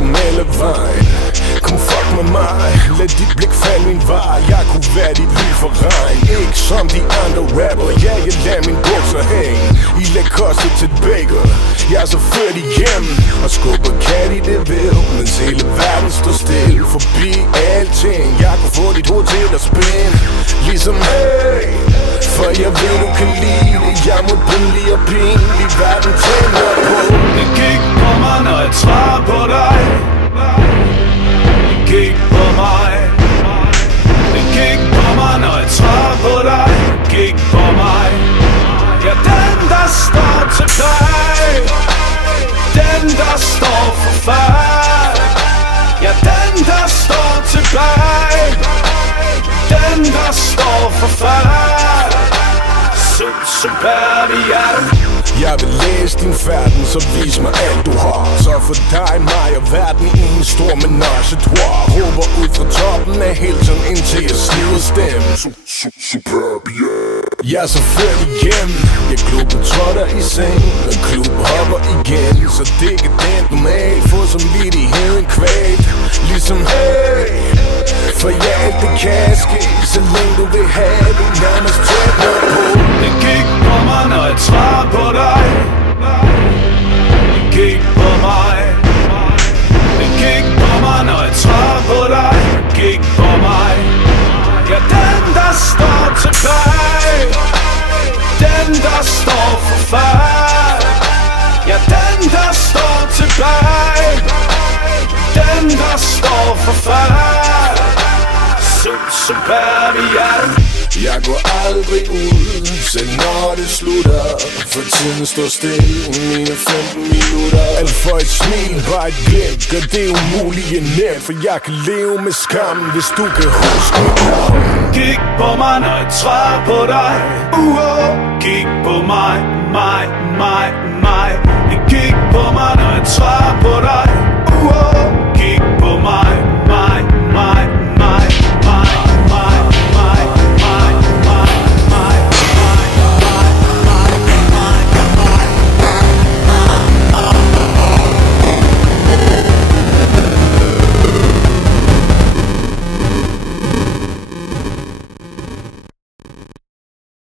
formelle vejen. Kom fuck med mig, lad dit blik falde min vej. Jeg kunne være dit liv for regn. Ikke som de andre rapper, ja, jeg lader min bukser hænge i Lacoste til bagel. Jeg er så født hjem og skubber kat i det vil, mens hele verden står stille forbi alting. Jeg kunne få dit hoved til at spænde ligesom hey, for jeg ved du kan lide det. Jeg må billig og pinlig, verden tænder på. Det gik på mig, når jeg svarer på dig. Det gik på mig. Det gik på mig, når jeg svarer på dig. Det gik på mig. Ja, den der står til dig, den der står for far. Ja, den der står til dig, den der står for far. Superbia. Jeg vil læse din færden, så vis mig alt du har. Så for dig, mig og verden i en stor menage trois. Råber ud fra toppen af Hilton, indtil jeg slider stemmen. Superbia. Jeg er så født igennem. Jeg globetrotter i seng og klubhopper igen. Så dekadent normalt, få samvittigheden kvalt ligesom hey, for ja, alt det kan ske, så længe du vil have det nærmest tættere på. Det gik på mig, når jeg svarer på dig. Det gik på mig. Det gik på mig, når jeg svarer på dig. Det gik på mig. Ja, den der står til dig, den der står for far. Ja, den der står til dig, den der står for far. Superbia. Jeg går aldrig ud, selv når det slutter, for tiden står stille i mine 15 minutter. Alt for et smil, bare et glimt, gør det umulige nemt, for jeg kan leve med skammen, hvis du kan huske mit navn. Gik på mig, når jeg svarer på dig. Gik på mig. Det gik på mig, når jeg svarer på dig.